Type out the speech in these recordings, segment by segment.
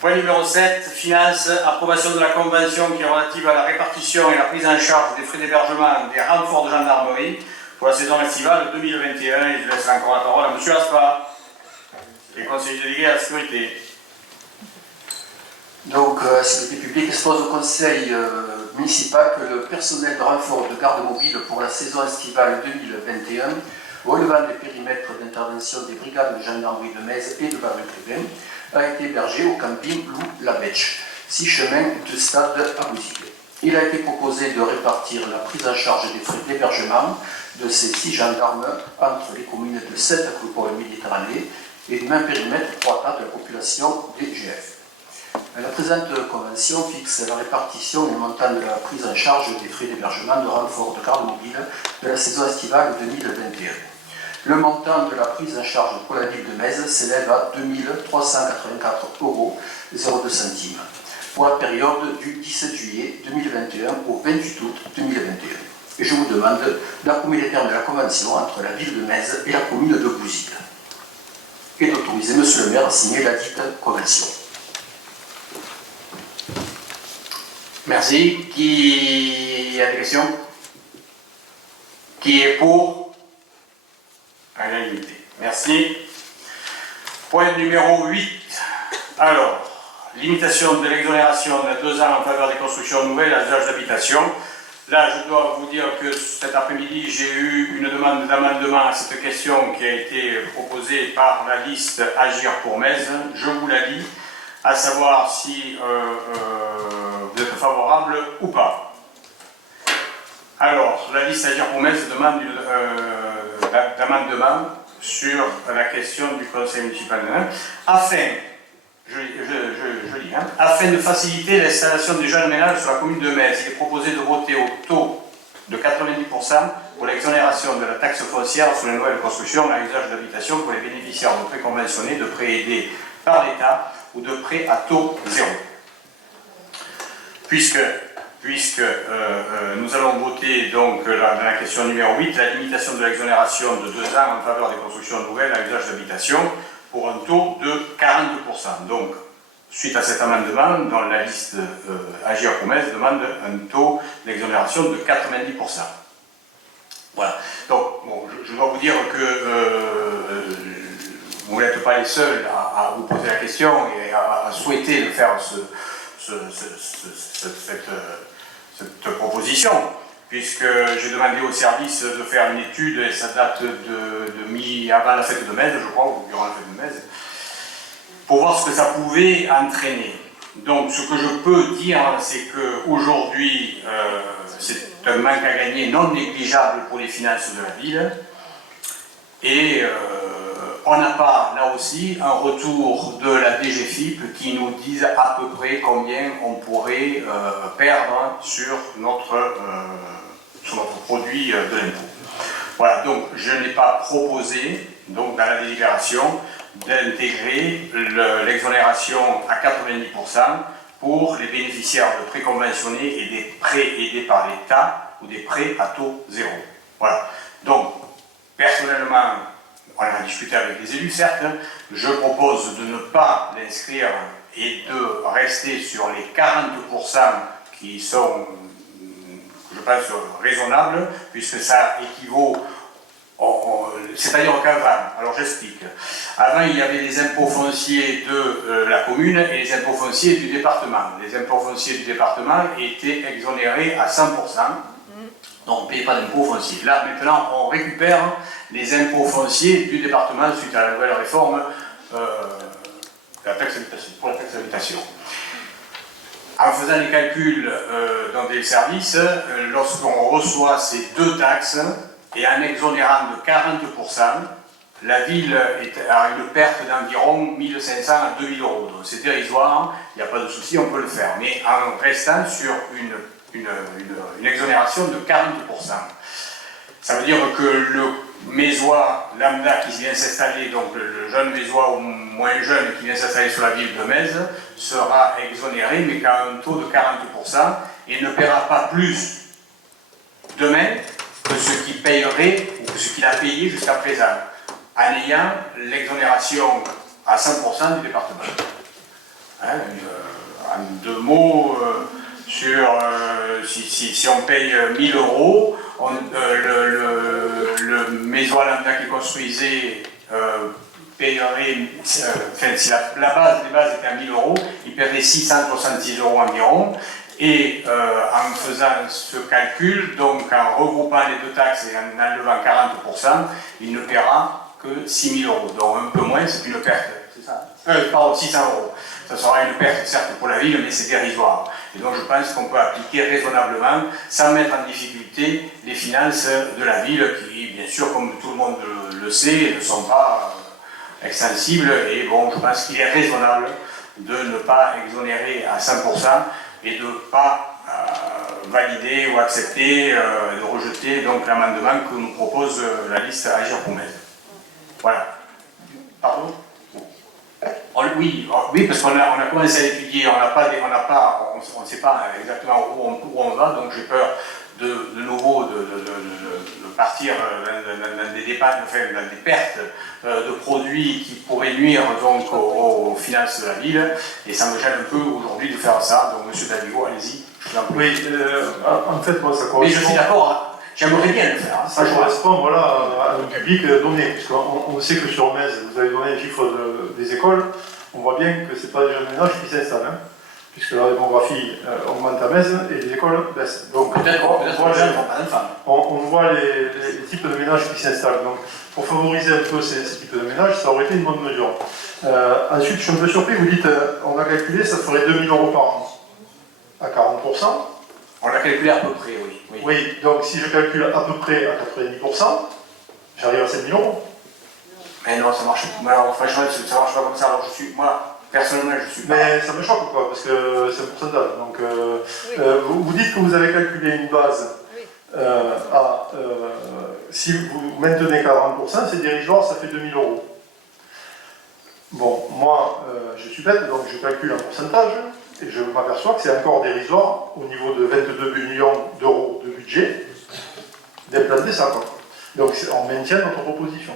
Point numéro 7, finances, approbation de la convention qui est relative à la répartition et la prise en charge des frais d'hébergement des renforts de gendarmerie pour la saison estivale 2021. Et je laisse encore la parole à M. Aspa, qui est conseiller délégué à la sécurité. Donc, la sécurité publique expose au conseil municipal que le personnel de renfort de garde mobile pour la saison estivale 2021, relevant des périmètres d'intervention des brigades de gendarmerie de Metz et de Bar-le-Trébin, a été hébergé au camping Loup-la-Bêche, 6 chemins de stade à Bouzic. Il a été proposé de répartir la prise en charge des frais d'hébergement de ces 6 gendarmes entre les communes de Sainte-Acropole-Méditerranée et du même périmètre pour atteindre la population des GF. La présente convention fixe la répartition et le montant de la prise en charge des frais d'hébergement de renfort de garde mobile de la saison estivale 2021. Le montant de la prise en charge pour la ville de Metz s'élève à 2 384,02 € pour la période du 17 juillet 2021 au 28 août 2021. Et je vous demande d'approuver les termes de la convention entre la ville de Metz et la commune de Bouzic et d'autoriser Monsieur le maire à signer la dite convention. Merci. Qui a des questions? Qui est pour? À l'unanimité. Merci. Point numéro 8. Alors, limitation de l'exonération de 2 ans en faveur des constructions nouvelles à usage d'habitation. Là, je dois vous dire que cet après-midi, j'ai eu une demande d'amendement à cette question qui a été proposée par la liste Agir pour Metz. Je vous la lis, à savoir si vous êtes favorable ou pas. Alors, la liste Agir pour Metz demande d'amendement sur la question du conseil municipal afin, afin de faciliter l'installation des jeunes ménages sur la commune de Metz. Il est proposé de voter au taux de 90% pour l'exonération de la taxe foncière sur les nouvelles constructions à usage d'habitation pour les bénéficiaires de prêts conventionnés, de prêts aidés par l'État ou de prêts à taux zéro. Puisque nous allons voter donc dans la question numéro 8 la limitation de l'exonération de 2 ans en faveur des constructions nouvelles à usage d'habitation pour un taux de 40%. Donc, suite à cet amendement, dont la liste Agir pour Metz demande un taux d'exonération de 90%. Voilà. Donc, bon, je dois vous dire que vous n'êtes pas les seuls à vous poser la question et à souhaiter de faire cette proposition, puisque j'ai demandé au service de faire une étude, et ça date avant la fête de Metz, je crois, ou durant la fête de Metz, pour voir ce que ça pouvait entraîner. Donc ce que je peux dire, c'est qu'aujourd'hui, c'est un manque à gagner non négligeable pour les finances de la ville, et on n'a pas, là aussi, un retour de la DGFiP qui nous dise à peu près combien on pourrait perdre sur notre produit de l'impôt. Voilà, donc je n'ai pas proposé, donc, dans la délibération, d'intégrer l'exonération à 90% pour les bénéficiaires de prêts conventionnés et des prêts aidés par l'État ou des prêts à taux zéro. Voilà, donc, personnellement, on en a discuté avec les élus, certes, je propose de ne pas l'inscrire et de rester sur les 40% qui sont, je pense, raisonnables, puisque ça équivaut, c'est-à-dire qu'avant, alors j'explique, avant il y avait les impôts fonciers de la commune et les impôts fonciers du département. Les impôts fonciers du département étaient exonérés à 100%. Donc on ne payait pas d'impôts fonciers. Là, maintenant, on récupère les impôts fonciers du département suite à la nouvelle réforme pour la taxe d'habitation. En faisant les calculs dans des services, lorsqu'on reçoit ces 2 taxes et en exonérant de 40%, la ville a une perte d'environ 1 500 à 2 000 €. Donc c'est dérisoire, il n'y a pas de souci, on peut le faire. Mais en restant sur une exonération de 40%. Ça veut dire que le Mésois lambda qui vient s'installer, donc le jeune Mésois ou moins jeune qui vient s'installer sur la ville de Metz, sera exonéré, mais qu'à un taux de 40%, et ne paiera pas plus demain que ce qu'il payerait, ou que ce qu'il a payé jusqu'à présent, en ayant l'exonération à 100% du département. Hein, en deux mots, si on paye 1000 euros, le maison lambda qui construisait payerait, si la base des bases était à 1000 euros, il perdait 666 euros environ. Et en faisant ce calcul, donc en regroupant les deux taxes et en enlevant 40%, il ne paiera que 6 000 euros. Donc un peu moins, c'est une perte. C'est ça, pardon, 600 euros. Ça sera une perte, certes, pour la ville, mais c'est dérisoire. Et donc je pense qu'on peut appliquer raisonnablement, sans mettre en difficulté, les finances de la ville, qui, bien sûr, comme tout le monde le sait, ne sont pas extensibles. Et bon, je pense qu'il est raisonnable de ne pas exonérer à 100% et de ne pas valider ou accepter, de rejeter donc l'amendement que nous propose la liste Agir pour Metz. Voilà. Pardon? Oui, parce qu'on a commencé à étudier, on ne sait pas exactement où on va, donc j'ai peur de nouveau de partir dans des débats, dans des pertes de produits qui pourraient nuire donc aux finances de la ville, et ça me gêne un peu aujourd'hui de faire ça. Donc Monsieur Davigo, allez-y. Oui, en fait, moi ça correspond. Mais je suis d'accord, j'aimerais bien le faire. Ça correspond voilà, à un public donné, puisqu'on sait que sur Metz, vous avez donné les chiffres des écoles, on voit bien que ce n'est pas des jeunes ménages qui s'installent, hein, puisque la démographie augmente à Metz et les écoles baissent. Donc on voit les types de ménages qui s'installent. Donc pour favoriser un peu ces types de ménages, ça aurait été une bonne mesure. Ensuite, je suis un peu surpris, vous dites, on a calculé, ça ferait 2 000 euros par an. À 40%. On l'a calculé à peu près, oui. Oui, donc si je calcule à peu près à 90%, j'arrive à 7 000 euros. Mais non, ça marche pas. Alors, franchement, ça marche pas comme ça. Alors, moi, personnellement, je suis pas. Mais ça me choque, quoi, parce que c'est un pourcentage. Donc, vous dites que vous avez calculé une base si vous maintenez 40%, c'est dérisoire, ça fait 2 000 euros. Bon, moi, je suis bête, donc je calcule un pourcentage. Et je m'aperçois que c'est encore dérisoire au niveau de 22 millions d'euros de budget d'implanter ça, quoi. Donc on maintient notre proposition.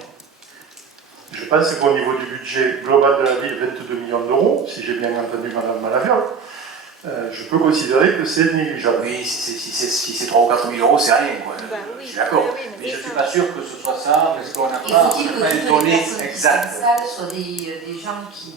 Je pense qu'au niveau du budget global de la ville, 22 millions d'euros, si j'ai bien entendu Madame Malaviol, je peux considérer que c'est négligeable. Oui, si c'est 3 ou 4 000 euros, c'est rien, quoi. Je suis d'accord. Mais je ne suis pas sûr que ce soit ça, parce qu'on n'a pas une donnée exacte. Soit des gens qui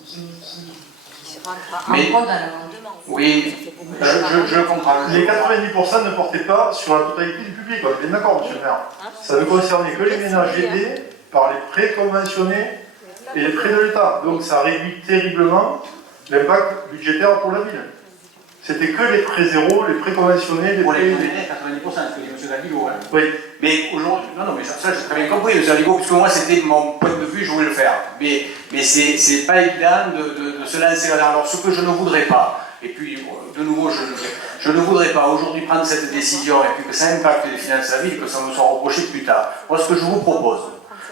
mais, dans l'amendement. Oui, je comprends. Les 90% ne portaient pas sur la totalité du public, on est bien d'accord, monsieur le maire. Ça ne concernait que les ménages aidés par les prêts conventionnés et les prêts de l'État. Donc ça réduit terriblement l'impact budgétaire pour la ville. C'était que les prêts zéro, les prêts conventionnés, les pour prêts... les 90%, ce que dit M. Davigo. Hein. Oui. Mais aujourd'hui, non, mais ça j'ai très bien compris, M. Davigo, puisque moi c'était mon point de vue, je voulais le faire. Mais c'est pas évident de se lancer là-dedans. Alors ce que je ne voudrais pas, et puis de nouveau, je ne voudrais pas aujourd'hui prendre cette décision et puis que ça impacte les finances de la ville, que ça me soit reproché plus tard. Moi ce que je vous propose,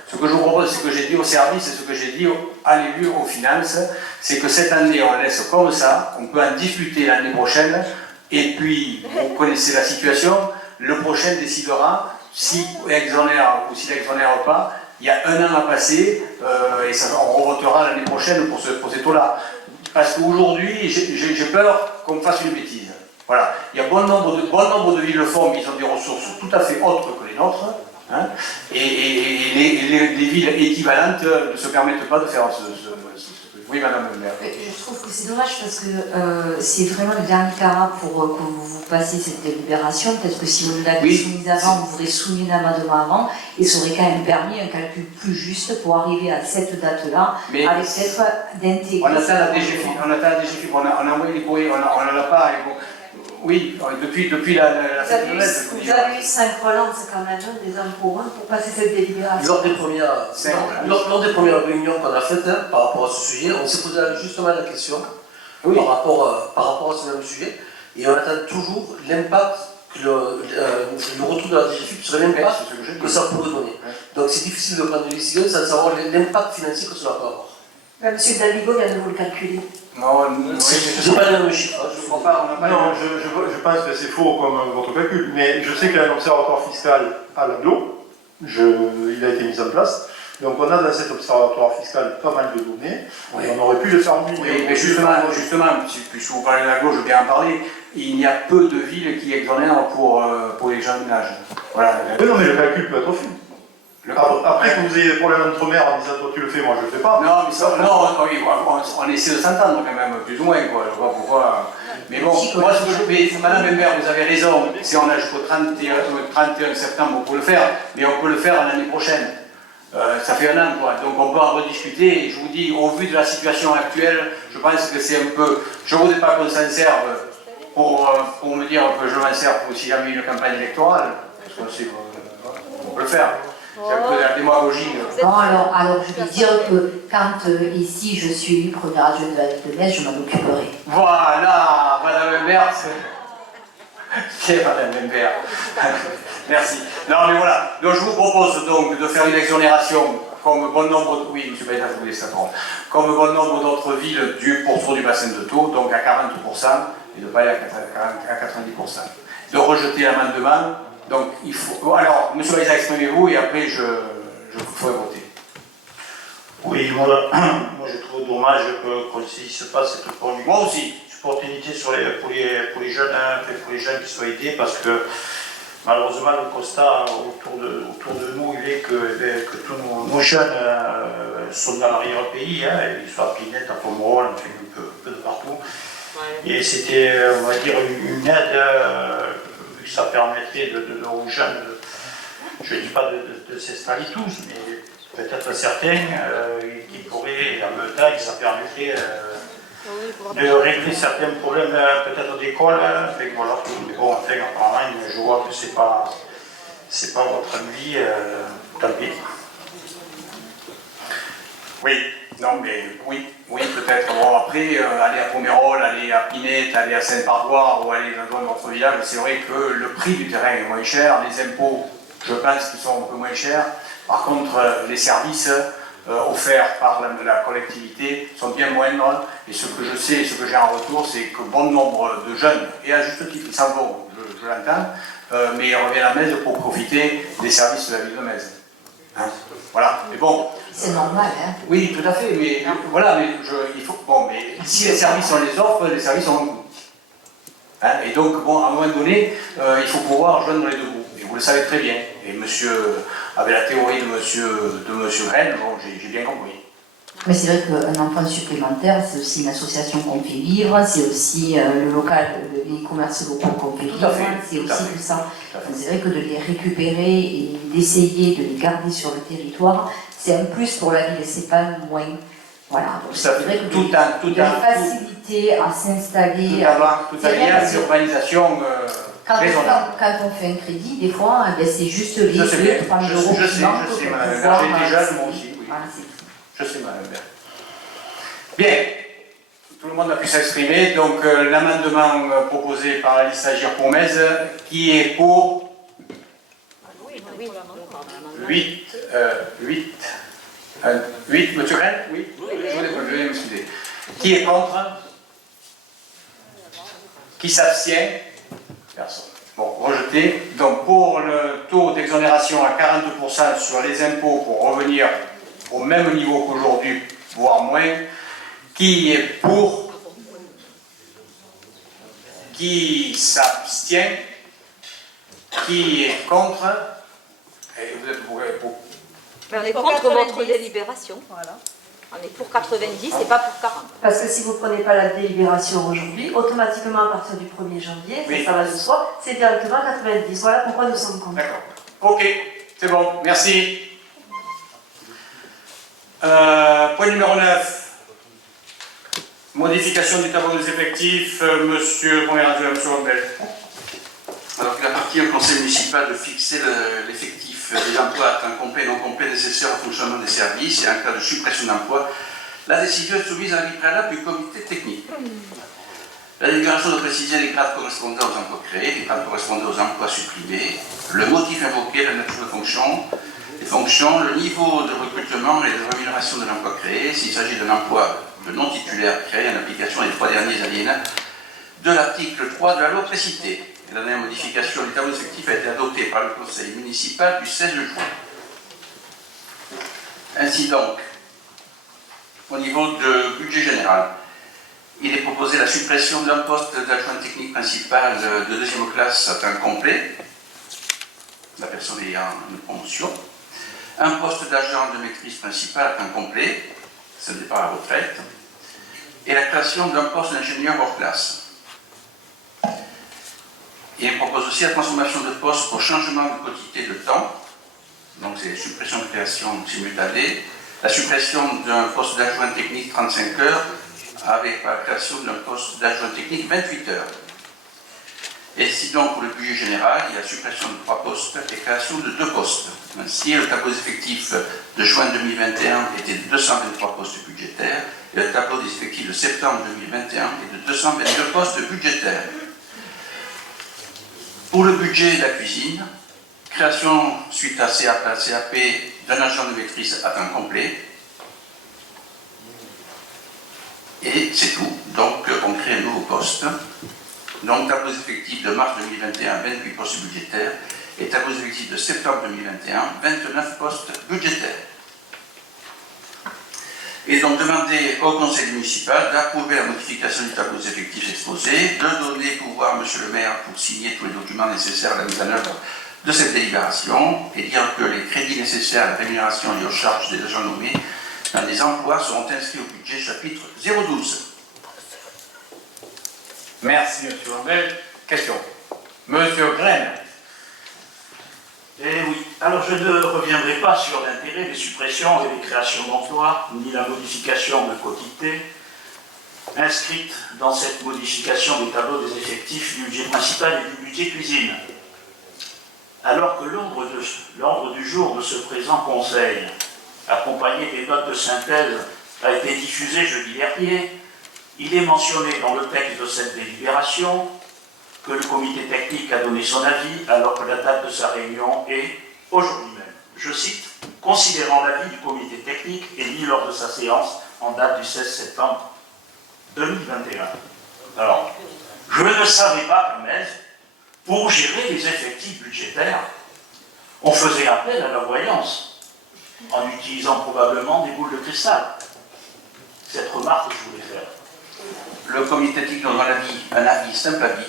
c'est ce que j'ai dit au service et ce que j'ai dit à l'élu aux finances, c'est que cette année on laisse comme ça, on peut en discuter l'année prochaine, et puis vous connaissez la situation, le prochain décidera s'il exonère ou s'il n'exonère pas. Il y a un an à passer et on revotera l'année prochaine pour ces taux-là. Parce qu'aujourd'hui, j'ai peur qu'on fasse une bêtise. Voilà. Il y a bon nombre de villes le font, mais ils ont des ressources tout à fait autres que les nôtres. Hein, et les villes équivalentes ne se permettent pas de faire ce oui, madame le maire. Je trouve que c'est dommage parce que c'est vraiment le dernier carat pour que vous passiez cette délibération. Peut-être que si vous l'avez soumise avant, vous aurez soumis un amendement avant et ça aurait quand même permis un calcul plus juste pour arriver à cette date-là, avec peut-être d'intégrer. On attend la DGFIP, on a envoyé les courriers, on n'en a pas. Oui, depuis la fête de Metz. Vous avez eu 5 relances quand même des impôts pour passer cette délibération. Lors des premières réunions qu'on a faites par rapport à ce sujet, on s'est posé justement la question par rapport à ce même sujet, et on attend toujours l'impact que le retour de la DGFIP sur l'impact que ça pourrait donner. Donc c'est difficile de prendre une décision sans savoir l'impact financier que cela peut avoir. Monsieur Davigo vient de vous le calculer. Non, je n'ai pas le même chiffre. Je pense que c'est faux comme votre calcul, mais je sais qu'il y a un observatoire fiscal à l'aglo, il a été mis en place, Donc on a dans cet observatoire fiscal pas mal de données, Oui. et on aurait pu le faire mieux. Oui, mais justement, puisque vous parlez de la gauche, je veux bien en parler, il y a peu de villes qui exonèrent pour les gens de ménage. Voilà. Oui, non, mais le calcul peut être fait. Le- Après que vous ayez des problèmes d'entre-mères en disant toi tu le fais, moi je le fais pas. Non, mais ça, non, oui, on essaie de s'entendre quand même, plus ou moins, quoi. Je vois pourquoi. Mais bon, moi, ce que je. Mais, Madame Imbert, vous avez raison, si on a jusqu'au 31 septembre pour le faire, mais on peut le faire l'année prochaine. Ça fait un an, quoi. Donc on peut en rediscuter. Et je vous dis, au vu de la situation actuelle, je pense que c'est un peu. Je ne voudrais pas qu'on s'en serve pour me dire que je m'en sers pour s'il y a une campagne électorale. Parce qu'on sait, on peut le faire. C'est un peu de la démagogie. Bon, alors je vais dire que quand ici je suis élue première adjointe de la ville de Metz, je m'en occuperai. Voilà, Madame Imbert. C'est Madame Imbert. Merci. Non, mais voilà. Donc, je vous propose donc de faire une exonération comme bon nombre. Oui, M. Baïda, je voulais ça prendre. Comme bon nombre d'autres villes pour du bassin de Thau, donc à 40%, et de ne pas aller à 90%. De rejeter l'amendement. Donc, il faut. Alors, M. Baïda, exprimez-vous et après, je vous ferai voter. Oui, moi je trouve dommage qu'on se passe cette Moi aussi. opportunité pour les jeunes, hein, pour les jeunes qui soient aidés, parce que malheureusement le constat autour de nous il est que tous nos jeunes sont dans l'arrière-pays, hein, ils soient à Pinette, à Pomerol, enfin, un peu de partout. Et c'était, on va dire, une aide, ça permettrait aux jeunes, je ne dis pas de s'installer tous, mais peut-être certains qui pourraient, en même temps, ça permettrait de régler certains problèmes peut-être d'école. Voilà. Mais bon, enfin, apparemment, je vois que c'est pas votre avis, tant pis. Oui, non, mais oui, peut-être. Bon, après, aller à Pomerol, aller à Pinette, aller à Saint-Pardoire ou aller dans un autre village, c'est vrai que le prix du terrain est moins cher, les impôts, je pense qu'ils sont un peu moins chers. Par contre, les services offerts par la collectivité sont bien moindres. Et ce que je sais, ce que j'ai en retour, c'est que bon nombre de jeunes, et à juste titre, ils s'en vont, je l'entends, mais ils reviennent à Metz pour profiter des services de la ville de Metz. Hein, voilà, mais bon. C'est normal, hein. Oui, tout à fait, mais voilà, mais il faut. Bon, mais si les services on les offre, les services ont un coût. Hein, et donc, bon, à un moment donné, il faut pouvoir joindre les deux bouts. Et vous le savez très bien. Et monsieur avait la théorie de monsieur Rennes, bon, j'ai bien compris. Mais c'est vrai qu'un enfant supplémentaire, c'est aussi une association qu'on fait vivre, c'est aussi le local, les commerces locaux qu'on fait vivre, c'est aussi tout ça. C'est vrai que de les récupérer et d'essayer de les garder sur le territoire, c'est un plus pour la ville, c'est pas moins. Voilà. Donc c'est vrai que de faciliter à s'installer. Tout à l'heure, l'urbanisation raisonnable. Quand on fait un crédit, des fois, c'est juste les 2-3 000 euros. Je sais, madame Hébert, j'ai été jeune, moi aussi. Oui. Voilà, je sais, madame Hébert. Bien, tout le monde a pu s'exprimer, donc l'amendement proposé par la liste Agir pour Metz, qui est pour 8, monsieur Rennes? Oui, je vais m'excuser. Qui est contre? Qui s'abstient? Personne. Bon, rejeté. Donc pour le taux d'exonération à 40% sur les impôts pour revenir au même niveau qu'aujourd'hui, voire moins, qui est pour? Qui s'abstient? Qui est contre? Et vous êtes pour? Mais on est contre votre délibération. Voilà. On est pour 90 et pas pour 40. Parce que si vous ne prenez pas la délibération aujourd'hui, automatiquement à partir du 1er janvier, Oui. ça va de soi, c'est directement 90. Voilà pourquoi nous sommes contre. D'accord. Ok, c'est bon, merci. Point numéro 9. Modification du tableau des effectifs. Monsieur le premier adjoint, monsieur Rondel. Alors qu'il appartient au conseil municipal de fixer l'effectif des emplois à temps complet et non complet nécessaires au fonctionnement des services et en cas de suppression d'emploi, la décision est soumise à l'avis préalable du comité technique. La délibération doit préciser les grades correspondant aux emplois créés, les grades correspondant aux emplois supprimés, le motif invoqué, la nature de fonction, les fonctions, le niveau de recrutement et de rémunération de l'emploi créé, s'il s'agit d'un emploi de non titulaire créé en application des 3 derniers alinéas de l'article 3 de la loi précitée. La dernière modification du tableau effectif a été adoptée par le conseil municipal du 16 juin. Ainsi donc, au niveau du budget général, il est proposé la suppression d'un poste d'adjoint technique principal de deuxième classe à temps complet, la personne ayant une promotion, un poste d'agent de maîtrise principal à temps complet, ce n'est pas la retraite, et la création d'un poste d'ingénieur hors classe. Et il propose aussi la transformation de postes pour changement de quotité de temps, donc c'est suppression de création simultanée, la suppression d'un poste d'adjoint technique 35 heures avec la création d'un poste d'adjoint technique 28 heures. Et si donc pour le budget général, il y a la suppression de 3 postes et création de 2 postes. Ainsi, le tableau des effectifs de juin 2021 était de 223 postes budgétaires et le tableau des effectifs de septembre 2021 est de 222 postes budgétaires. Pour le budget de la cuisine, création suite à CAP d'un agent de maîtrise à temps complet. Et c'est tout. Donc on crée un nouveau poste. Donc tableau effectif de mars 2021, 28 postes budgétaires. Et tableau effectif de septembre 2021, 29 postes budgétaires. Et donc demander au conseil municipal d'approuver la modification du tableau des effectifs exposé, de donner pouvoir à monsieur le maire pour signer tous les documents nécessaires à la mise en œuvre de cette délibération et dire que les crédits nécessaires à la rémunération et aux charges des agents nommés dans les emplois seront inscrits au budget chapitre 012. Merci, monsieur Lambert. Question. Monsieur Graine. Eh oui, alors je ne reviendrai pas sur l'intérêt des suppressions et des créations d'emplois, ni la modification de quotité inscrite dans cette modification des tableaux des effectifs du budget principal et du budget cuisine. Alors que l'ordre du jour de ce présent conseil, accompagné des notes de synthèse, a été diffusé jeudi dernier, il est mentionné dans le texte de cette délibération que le comité technique a donné son avis alors que la date de sa réunion est aujourd'hui même. Je cite, « Considérant l'avis du comité technique émis lors de sa séance en date du 16 septembre 2021. » Alors, je ne savais pas qu'à Metz, pour gérer les effectifs budgétaires, on faisait appel à la voyance, en utilisant probablement des boules de cristal. Cette remarque que je voulais faire. Le comité technique donnera un avis, simple avis.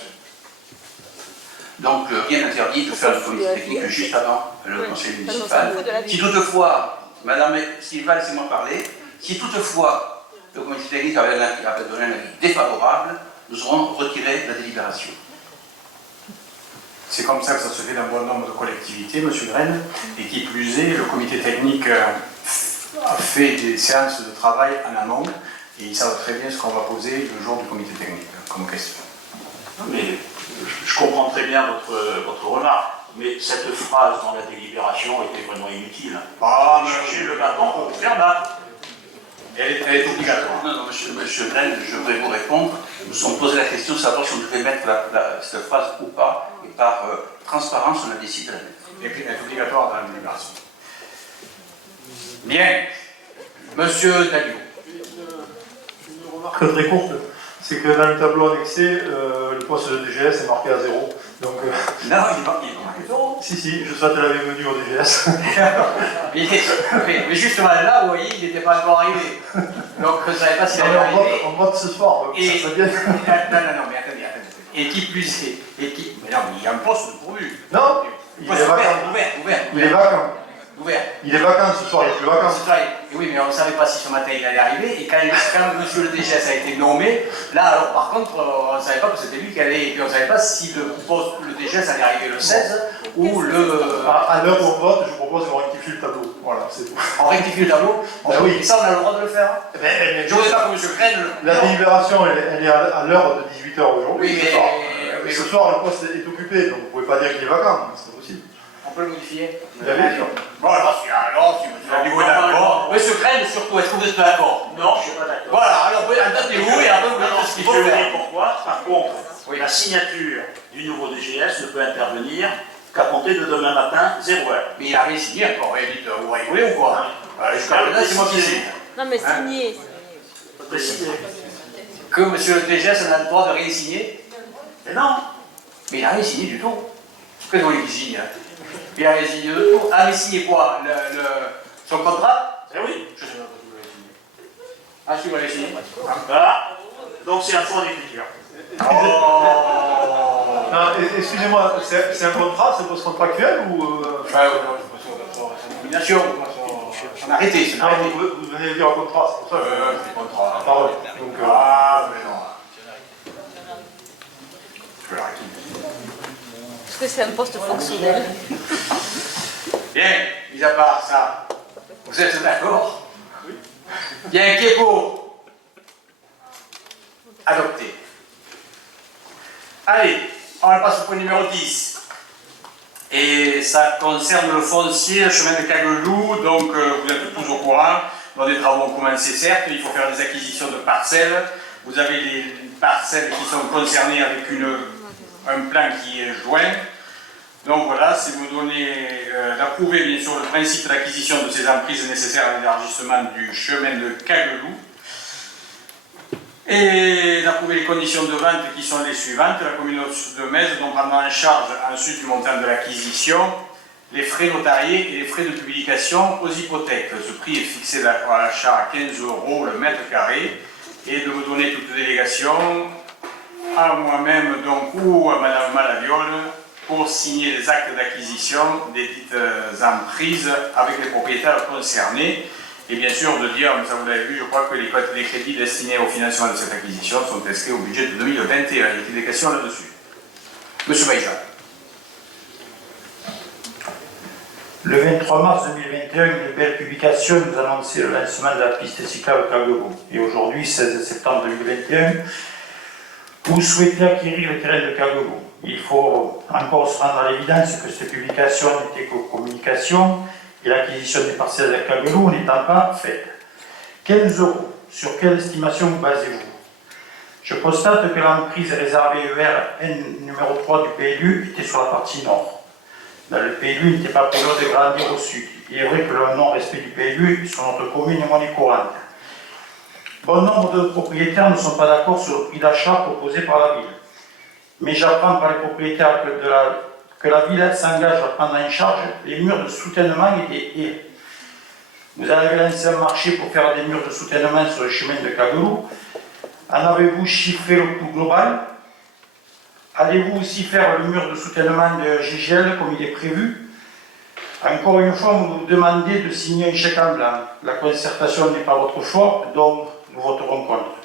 Donc rien n'interdit de faire le comité technique juste avant le conseil municipal. Si toutefois, Madame Sylva, laissez-moi parler, si toutefois le comité technique avait donné un avis défavorable, nous aurons retiré la délibération. C'est comme ça que ça se fait dans bon nombre de collectivités, monsieur Graine, et qui plus est, le comité technique a fait des séances de travail en amont, et ils savent très bien ce qu'on va poser le jour du comité technique comme question. Mais je comprends très bien votre remarque, mais cette phrase dans la délibération était vraiment inutile. Ah, Chercher le bâton pour faire battre. Elle est obligatoire. Non, monsieur Graine, je voudrais vous répondre. Nous nous sommes posé la question de savoir si on devait mettre cette phrase ou pas, et par transparence, on a décidé de la mettre. Et puis, elle est obligatoire dans la délibération. Bien. Monsieur Dalio. Une remarque très courte, c'est que dans le tableau annexé, le poste de DGS est marqué à 0. Donc, Non, il est marqué zéro. si, je souhaite la bienvenue au DGS. mais justement là, vous voyez, il n'était pas encore arrivé. Donc, je ne savais pas s'il allait arriver. On vote ce soir, donc Et, ça serait bien. non, mais attendez. Et qui plus est, mais non, mais il y a un poste de pourvu. Non, il est vacant. Ouvert. Il est vacant. Ouvert. Il est vacant ce soir, il n'est plus vacant. Et oui, mais on ne savait pas si ce matin il allait arriver. Et quand monsieur le DGS a été nommé, là, alors par contre, on ne savait pas que c'était lui qui allait. Et puis on ne savait pas si le DGS allait arriver le 16 ou le. À l'heure où on vote, je propose qu'on rectifie le tableau. Voilà, c'est tout. On rectifie le tableau. Ben oui. Et ça, on a le droit de le faire. Mais Je ne voudrais pas que monsieur Crène. la délibération, elle est à l'heure de 18h aujourd'hui. Oui, ce soir. mais Ce soir, le poste est occupé, donc vous ne pouvez pas dire qu'il est vacant, c'est pas possible. on peut le modifier. Bien sûr. Bon, alors, si monsieur Dalio est d'accord. Monsieur Crène, surtout, est-ce que vous êtes d'accord? Non, je ne suis pas d'accord. Voilà, alors attendez-vous et après vous Non, dites ce qu'il je faut vais vous faire. dire pourquoi. Par contre, Oui. la signature du nouveau DGS ne peut intervenir qu'à compter de demain matin, 0 heure. Mais il a rien signé encore, et dites, vous rigolez ou quoi? Jusqu'à maintenant, c'est moi qui signe. Non, mais signé. Préciser. Que monsieur le DGS a le droit de rien signer? Mais non. Mais il n'a rien signé du tout. Qu'est-ce qu'il signe? Il a rien signé du tout. Ah, mais signé quoi? Son contrat? Eh oui, je sais pas si vous l'avez signé. Ah, si vous l'avez signé. Voilà. Donc c'est un fond d'écriture. Oh. Non, excusez-moi, c'est un contrat, c'est post-contractuel ou... Enfin, c'est une nomination, c'est un arrêté, c'est un Non, arrêté. vous venez de dire contrat, c'est pour ça que... C'est contrat. Pardon. Donc, Ah, mais non. Je vais l'arrêter. Est-ce que c'est un poste fonctionnel? Bien, mis à part ça, vous êtes d'accord? Oui. Bien, qui est pour? Adopté. Allez, on passe au point numéro 10. Et ça concerne le foncier, le chemin de Caguelou. Donc, vous êtes tous au courant. Dans des travaux ont commencé, certes, il faut faire des acquisitions de parcelles. Vous avez les parcelles qui sont concernées avec un plan qui est joint. Donc voilà, c'est vous donner d'approuver bien sûr le principe d'acquisition de ces emprises nécessaires à l'élargissement du chemin de Caguelou. Et d'approuver les conditions de vente qui sont les suivantes. La commune de Metz donc prendra en charge ensuite du montant de l'acquisition, les frais notariés et les frais de publication aux hypothèques. Ce prix est fixé à l'achat à 15 € le mètre carré et de me donner toute délégation à moi-même donc ou à Madame Malaviole pour signer les actes d'acquisition des dites emprises avec les propriétaires concernés. Et bien sûr de dire, ça vous l'avez vu, je crois que les crédits destinés au financement de cette acquisition sont inscrits au budget de 2021. Il y a des questions là-dessus. Monsieur Baïza. Le 23 mars 2021, une belle publication nous annonçait le lancement de la piste cyclable Caguelou. Et aujourd'hui, 16 septembre 2021, vous souhaitez acquérir le terrain de Caguelou. Il faut encore se rendre à l'évidence que cette publication n'était que communication et l'acquisition des parcelles de Caguelou n'étant pas faite. 15 €, sur quelle estimation vous basez-vous? Je constate que l'emprise réservée ER numéro 3 du PLU était sur la partie nord. Dans le PLU, il n'était pas prévu de grandir au sud. Il est vrai que le non-respect du PLU sur notre commune est monnaie courante. Bon nombre de propriétaires ne sont pas d'accord sur le prix d'achat proposé par la ville. Mais j'apprends par les propriétaires que la ville s'engage à prendre en charge les murs de soutènement et des haies. Vous avez lancé un marché pour faire des murs de soutènement sur le chemin de Caguelou. En avez-vous chiffré le coût global? Allez-vous aussi faire le mur de soutènement de GGL comme il est prévu? Encore une fois, vous nous demandez de signer un chèque en blanc. La concertation n'est pas votre fort, donc nous voterons contre.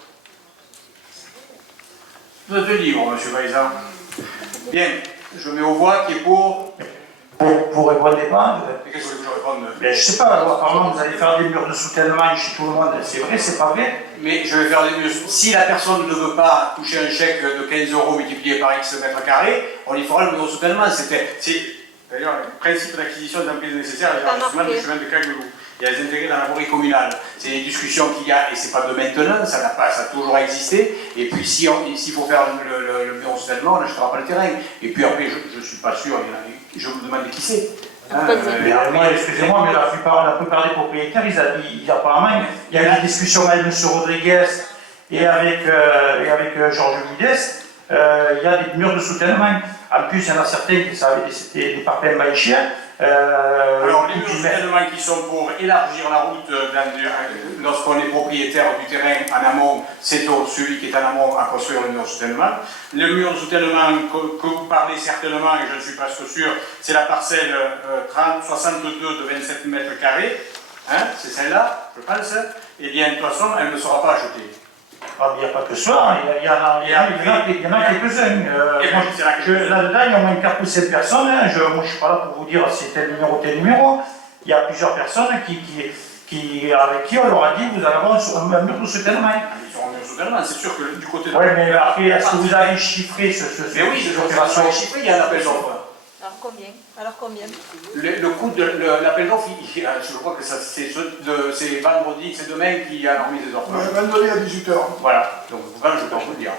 Vous êtes libre, monsieur Baïza. Bien, je mets aux voix qui est pour. Vous répondez pas? Qu'est-ce que je réponds? Ben, je sais pas, apparemment vous allez faire des murs de soutènement chez tout le monde, c'est vrai, c'est pas vrai? Mais je vais faire des murs. Si la personne ne veut pas toucher un chèque de 15 € multiplié par X mètres carrés, on y fera le mur de soutènement. D'ailleurs le principe d'acquisition d'emprises nécessaires à l'élargissement du chemin de Caguelou. Il y a les intérêts dans la forêt communale. C'est des discussions qu'il y a, et c'est pas de maintenant, ça a toujours existé. Et puis s'il faut faire le mur de soutènement, on n'achètera pas le terrain. Et puis après, je ne suis pas sûr, je vous demande qui c'est. Excusez-moi, mais la plupart des propriétaires, apparemment, il y a eu des discussions avec M. Rodriguez et avec Georges Guides, il y a des murs de soutènement. En plus, il y en a certains qui savaient que c'était des parpaings banchiens. Alors, les murs de soutènement qui sont pour élargir la route lorsqu'on est propriétaire du terrain en amont, c'est celui qui est en amont à construire le mur de soutènement. Le mur de soutènement que vous parlez certainement, et je ne suis pas sûr, c'est la parcelle 62 de 27 mètres carrés. Hein, c'est celle-là, je pense. Eh bien, de toute façon, elle ne sera pas achetée. Ah, il n'y a pas que ça, il y en a quelques-uns. Là-dedans, il y a au moins 4 ou 7 personnes. Moi, je ne suis pas là pour vous dire si c'est tel numéro. Il y a plusieurs personnes avec qui on leur a dit vous allez avoir un mur de soutènement. Ils seront un mur de soutènement, c'est sûr que du côté de. Oui, mais après, est-ce que vous avez chiffré ce Mais oui, je vais chiffrer, il y a un appel d'offres. Alors combien? Le coût de l'appel d'offres, je crois que c'est vendredi, c'est demain qui a remis des offres. Vendredi à 18h. Voilà, donc voilà, je peux vous le dire.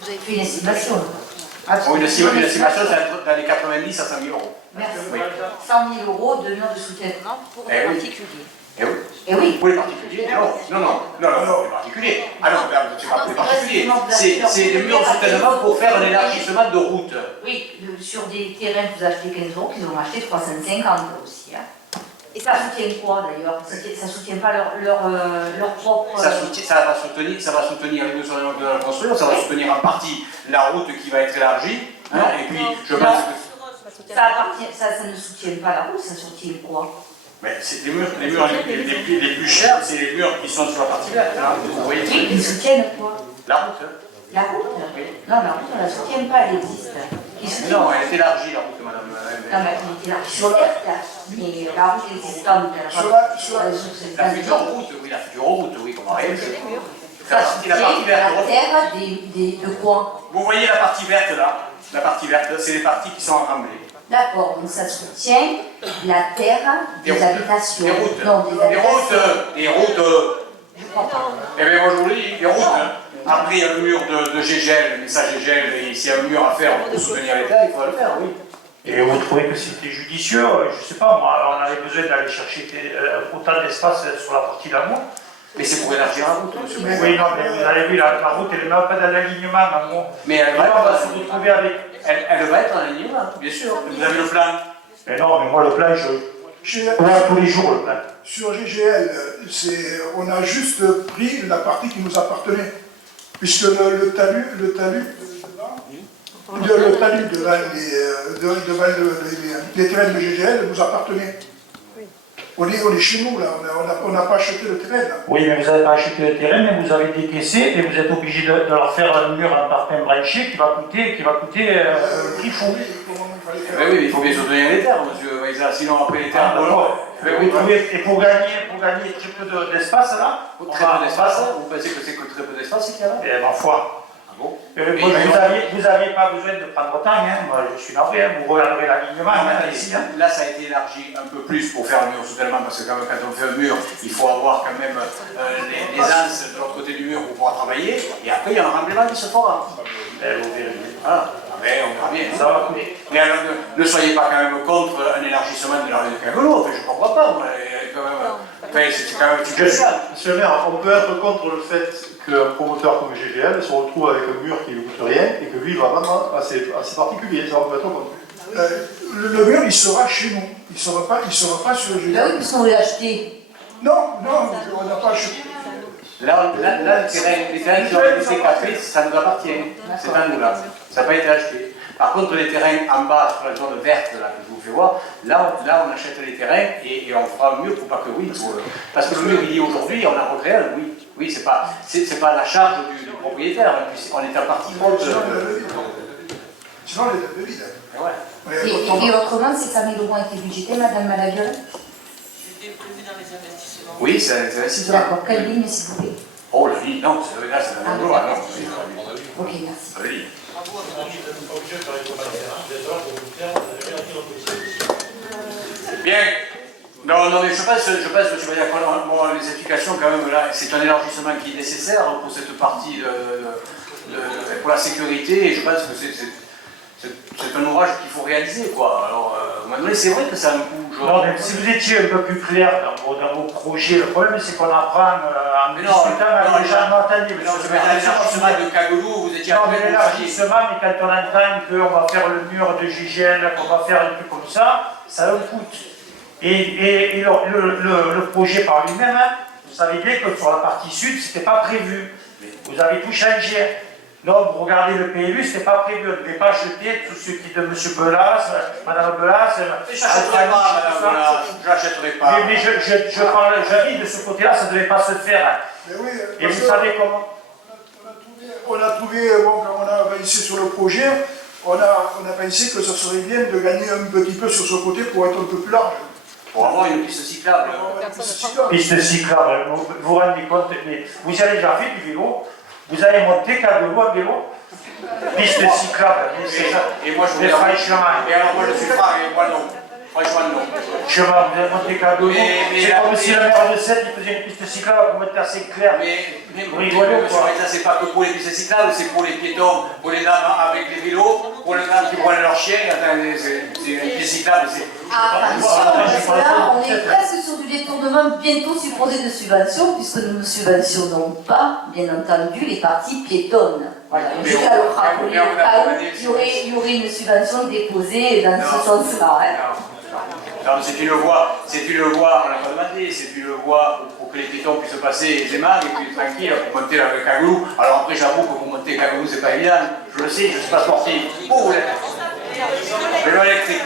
Vous avez fait une estimation? Une estimation, c'est dans les 90 à 100 000 €. Merci. Oui. 100 000 € de mur de soutènement Pour les particuliers. Eh oui. Et oui. Pour les particuliers, non, pour les particuliers. Ah non, c'est pas pour les particuliers. C'est des murs de soutènement pour faire un élargissement de route. Oui, sur des terrains que vous achetez 15 €, qu'ils ont acheté 350 € aussi. Hein. Et ça soutient quoi d'ailleurs? Ça soutient pas leur propre... Ça va soutenir les besoins de la construction, ça va soutenir en partie la route qui va être élargie. Hein, et puis, je pense que ça ne soutient pas la route, ça soutient quoi? mais c'est les murs les plus chers, c'est les murs qui sont sur la partie verte. Hein, vous voyez. Ils soutiennent quoi? La route. Hein. La route? Oui. Non, la route, on la soutient pas, elle existe. Non, elle est élargie la route, madame. Non, mais elle est élargie sur l'air, mais la route existante, elle Sur va... La future route, oui, qu'on va réaliser. Ça soutient la terre de quoi? Vous voyez la partie verte là? La partie verte, c'est les parties qui sont enramblées. D'accord, donc ça soutient la terre des habitations. Des routes. Non, des routes. Je comprends pas. Eh bien, moi je vous le dis, des routes. Après, il y a le mur de GGL, mais ça, GGL, et s'il y a un mur à faire pour soutenir l'État, il faudra le faire, oui. Et vous trouvez que c'était judicieux? Je ne sais pas, moi, on avait besoin d'aller chercher autant d'espace sur la partie d'amour. Mais c'est pour élargir la route, monsieur. Oui, non, mais vous avez vu, la route, elle n'est même pas dans l'alignement, maman. Mais elle on va se retrouver avec. Elle va être en alignement, bien sûr. Vous avez le plan. Mais non, mais moi, le plan, on a tous les jours le plan. Sur GGL, on a juste pris la partie qui nous appartenait, puisque le talus les terrains de GGL nous appartenaient. On est chez nous, là, on n'a pas acheté le terrain. Là. Oui, mais vous n'avez pas acheté le terrain, mais vous avez décaissé et vous êtes obligé de leur faire un mur en parpaing branché qui va coûter le prix fou. Oui, il faut bien soutenir les terres, monsieur Vaïza, sinon après les terres. Et pour gagner très peu d'espace là, très peu d'espace, vous pensez que c'est que très peu d'espace qu'il y a là? Eh ma foi. Bon. Vous n'aviez pas besoin de prendre autant, hein. Moi je suis navré, hein. Vous regarderez l'alignement ici. Hein. Là ça a été élargi un peu plus pour faire un mur soutènement, parce que quand on fait un mur, il faut avoir quand même les anses de l'autre côté du mur pour pouvoir travailler, et après il y a un remblaiement qui se fera. Voilà. Mais on verra bien. Ça va coûter. Mais alors, ne soyez pas quand même contre un élargissement de la rue de Cagolo, enfin, je ne comprends pas. C'est quand même spécial. Monsieur le maire, on peut être contre le fait qu'un promoteur comme GGL se retrouve avec un mur qui ne coûte rien et que lui il va vendre à ses particuliers. Ça, on peut être contre. Le mur, il sera chez nous. Il ne sera pas sur le GGL. Là, oui, parce qu'on l'a acheté. Non, on n'a pas acheté. Là, les terrains qui ont été capés, ça nous appartient. C'est à nous là. Ça n'a pas été acheté. Par contre, les terrains en bas, sur la zone verte là, que je vous fais voir, là on achète les terrains et on fera un mur pour pas que parce que le mur il est aujourd'hui, on a recréé un, oui, c'est pas la charge du propriétaire, on est en partie contre. Sinon, on est de vide. Et autrement, ces 5 000 € ont été budgétés, madame Malagueule? C'était prévu dans les investissements. Oui, c'est investissement. D'accord, quelle ligne, s'il vous plaît? Oh, la ligne, non, là c'est un endroit, non. Ok, merci. La ligne. Bien. Non, mais je pense que tu vas dire bon, les explications quand même là, c'est un élargissement qui est nécessaire pour cette partie pour la sécurité et je pense que c'est un ouvrage qu'il faut réaliser quoi. Alors, à un moment donné, c'est vrai que ça a un coût. Non, mais si vous étiez un peu plus clair dans vos projets, le problème c'est qu'on apprend en discutant avec les gens. Non, attendez, mais l'élargissement de Cagolou, vous étiez non, mais l'élargissement, mais quand on entend qu'on va faire le mur de GGL, qu'on va faire un truc comme ça a un coût. Et le projet par lui-même, vous savez bien que sur la partie sud, c'était pas prévu. Vous avez tout changé. Non, vous regardez le PLU, c'était pas prévu. On ne devait pas acheter tout ce qui est de M. Belas, Mme Belas. Je n'achèterai pas, Mme Belas. Je n'achèterai pas. Mais je dis de ce côté-là, ça ne devait pas se faire. Oui, et vous savez comment? On a trouvé, bon, quand on a avancé sur le projet, on a pensé que ça serait bien de gagner un petit peu sur ce côté pour être un peu plus large. Pour avoir une piste cyclable. Piste cyclable, vous vous rendez compte, mais vous avez déjà fait du vélo, vous avez monté Cagolou en vélo, piste cyclable, et moi je vous dis, franchement. Et alors moi je suis franc, et moi non. Franchement non. Chemin, vous avez monté Cagolou, c'est comme si le maire de Sète il faisait une piste cyclable pour mettre assez clair. Mais ça c'est pas que pour les pistes cyclables, c'est pour les piétons, pour les dames avec les vélos, pour les dames qui prennent leurs chiens, c'est une piste cyclable. Attention, parce que là, on est presque sur du détournement bientôt supposé de subvention, puisque nous ne subventionnons pas, bien entendu, les parties piétonnes. Voilà, juste à le rappeler au cas où il y aurait une subvention déposée dans ce sens-là. Non, c'est une voie, on l'a pas demandé, c'est une voie pour que les piétons puissent passer aisément et puis tranquille pour monter avec le cagoulou. Alors après, j'avoue que pour monter le cagoulou, c'est pas évident, je le sais, je suis pas sportif. Oh, vélo électrique.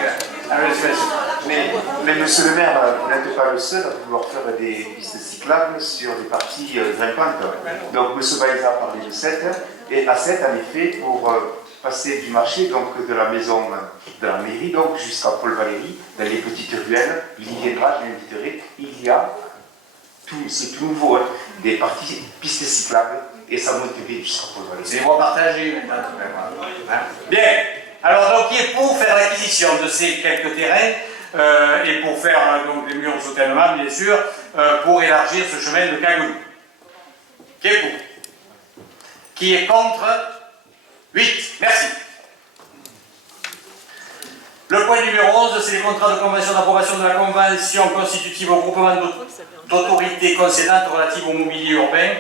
Mais monsieur le maire, vous n'êtes pas le seul à vouloir faire des pistes cyclables sur des parties grimpantes. Donc monsieur Baïza a parlé de 7, et à 7 en effet, pour passer du marché, donc de la maison de la mairie, donc jusqu'à Paul Valéry, dans les petites ruelles, il y viendra, je l'inviterai, il y a, c'est tout nouveau, hein, des parties pistes cyclables, et ça monterait jusqu'à Paul Valéry. C'est des voies partagées maintenant, tout de même. Bien. Alors, donc, qui est pour faire l'acquisition de ces quelques terrains et pour faire donc des murs de soutènement, bien sûr, pour élargir ce chemin de Cagoulou? Qui est pour? Qui est contre? 8. Merci. Le point numéro 11, c'est les contrats de convention d'approbation de la convention constitutive au groupement d'autorités concédantes relatives au mobilier urbain,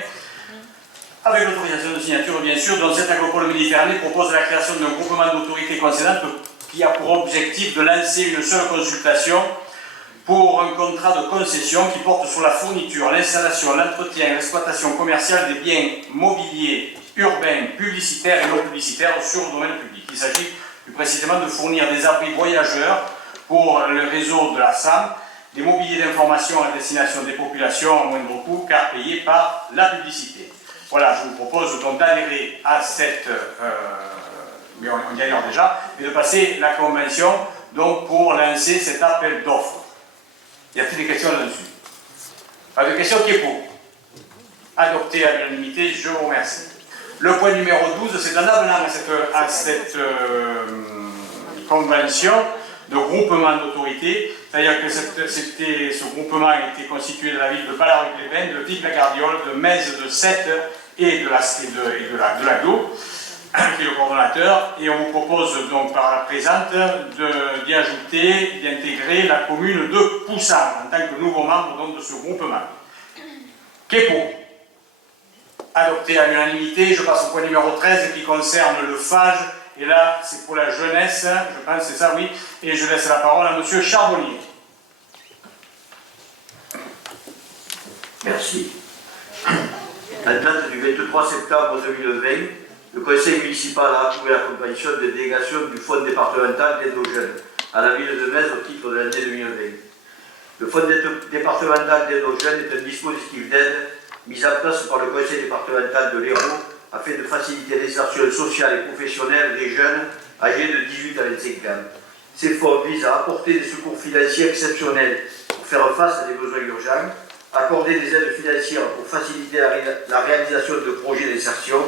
avec l'autorisation de signature, bien sûr, dont cette agropole Méditerranée propose la création d'un groupement d'autorités concédantes qui a pour objectif de lancer une seule consultation pour un contrat de concession qui porte sur la fourniture, l'installation, l'entretien et l'exploitation commerciale des biens mobiliers urbains, publicitaires et non publicitaires sur le domaine public. Il s'agit plus précisément de fournir des abris voyageurs pour le réseau de la SAM, des mobiliers d'information à destination des populations à moindre coût car payés par la publicité. Voilà, je vous propose donc d'adhérer à cette, mais on y adhère déjà, et de passer la convention donc pour lancer cet appel d'offres. Y a-t-il des questions là-dessus? Pas de questions, qui est pour? Adopté à l'unanimité, je vous remercie. Le point numéro 12, c'est un avenant à cette convention de groupement d'autorité, c'est-à-dire que ce groupement a été constitué de la ville de Ballaruc-les-Bains, de Vic-la-Gardiole, de Metz, de Sète et de l'Aglo, qui est le coordonnateur, et on vous propose donc par la présente d'y ajouter, d'intégrer la commune de Poussard en tant que nouveau membre donc, de ce groupement. Qui est pour? Adopté à l'unanimité. Je passe au point numéro 13 qui concerne le FAGE, et là c'est pour la jeunesse, je pense c'est ça, oui, et je laisse la parole à M. Charbonnier. Merci. En date du 23 septembre 2020, le conseil municipal a approuvé la convention de délégation du fonds départemental d'aide aux jeunes à la ville de Metz au titre de l'année 2020. Le fonds départemental d'aide aux jeunes est un dispositif d'aide mis en place par le conseil départemental de l'Hérault afin de faciliter l'insertion sociale et professionnelle des jeunes âgés de 18 à 25 ans. Ces fonds visent à apporter des secours financiers exceptionnels pour faire face à des besoins urgents, accorder des aides financières pour faciliter la réalisation de projets d'insertion,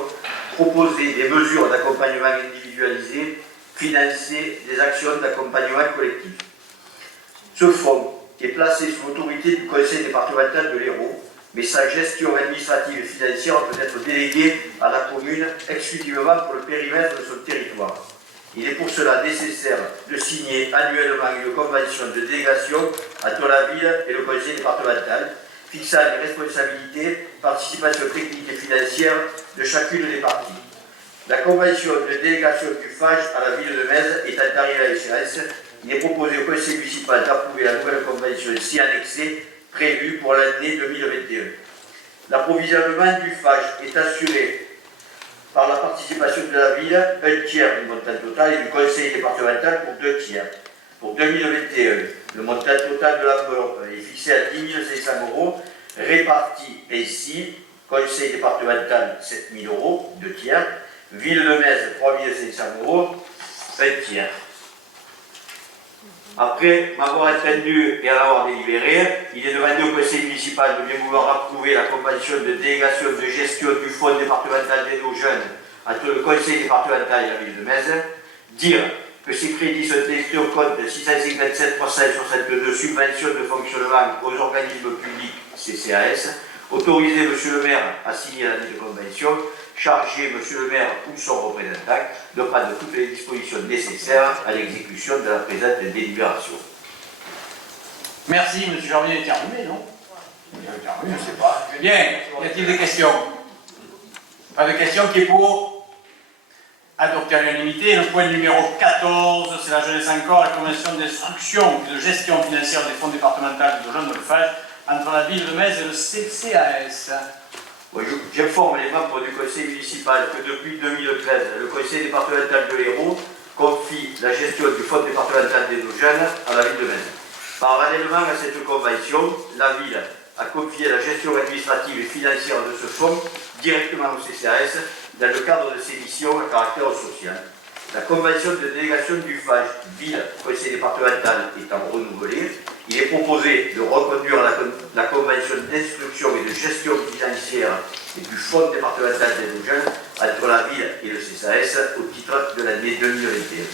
proposer des mesures d'accompagnement individualisé, financer des actions d'accompagnement collectif. Ce fonds est placé sous l'autorité du conseil départemental de l'Hérault, mais sa gestion administrative et financière peut être déléguée à la commune exclusivement pour le périmètre de son territoire. Il est pour cela nécessaire de signer annuellement une convention de délégation entre la ville et le conseil départemental, fixant les responsabilités, participation technique et financière de chacune des parties. La convention de délégation du FAGE à la ville de Metz étant arrivée à échéance, il est proposé au conseil municipal d'approuver la nouvelle convention si annexée prévue pour l'année 2021. L'approvisionnement du FAGE est assuré par la participation de la ville, un tiers du montant total, et du conseil départemental pour 2 tiers. Pour 2021, le montant total de l'enveloppe est fixé à 10 500 €, réparti ainsi: conseil départemental 7 000 €, 2 tiers, ville de Metz 3 500 €, 1 tiers. Après m'avoir entendu et en avoir délibéré, il est demandé au conseil municipal de bien vouloir approuver la convention de délégation de gestion du fonds départemental d'aide aux jeunes entre le conseil départemental et la ville de Metz, dire que ces crédits sont inscrits au compte de 657 362 subventions de fonctionnement aux organismes publics CCAS, autoriser M. le maire à signer la dite convention, charger M. le maire ou son représentant de prendre toutes les dispositions nécessaires à l'exécution de la présente délibération. Merci, M. Charbonnier est terminé, non? Il est terminé, je ne sais pas. Bien, y a-t-il des questions? Pas de questions, qui est pour? adopté à l'unanimité. Le point numéro 14, c'est la jeunesse encore, la convention d'instruction et de gestion financière des fonds départementaux de jeunes de l'Eiffage entre la ville de Metz et le CCAS. J'informe les membres du conseil municipal que depuis 2013, le conseil départemental de l'Hérault confie la gestion du fonds départemental des jeunes à la ville de Metz. Parallèlement à cette convention, la ville a confié la gestion administrative et financière de ce fonds directement au CCAS dans le cadre de ses missions à caractère social. La convention de délégation du FAGE ville-conseil départemental étant renouvelée, il est proposé de reconduire la convention d'instruction et de gestion financière du fonds départemental des jeunes entre la ville et le CCAS au titre de l'année 2021.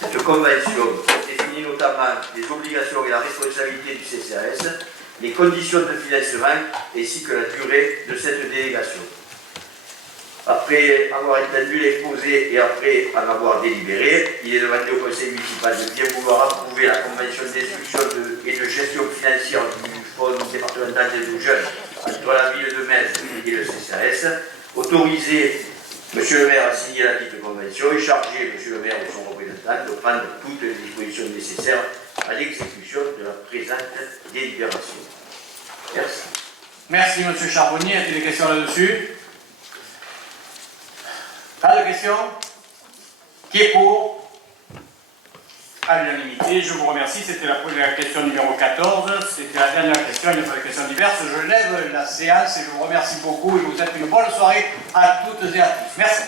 Cette convention définit notamment les obligations et la responsabilité du CCAS, les conditions de financement ainsi que la durée de cette délégation. Après avoir entendu l'exposé et après en avoir délibéré, il est demandé au conseil municipal de bien vouloir approuver la convention d'instruction et de gestion financière du fonds départemental des jeunes entre la ville de Metz et le CCAS, autoriser M. le maire à signer la dite convention et charger M. le maire ou son représentant de prendre toutes les dispositions nécessaires à l'exécution de la présente délibération. Merci. Merci M. Charbonnier. Y a-t-il des questions là-dessus? Pas de questions? Qui est pour? À l'unanimité, je vous remercie. C'était la question numéro 14. C'était la dernière question. Il n'y a pas de questions diverses. Je lève la séance et je vous remercie beaucoup et vous souhaite une bonne soirée à toutes et à tous. Merci.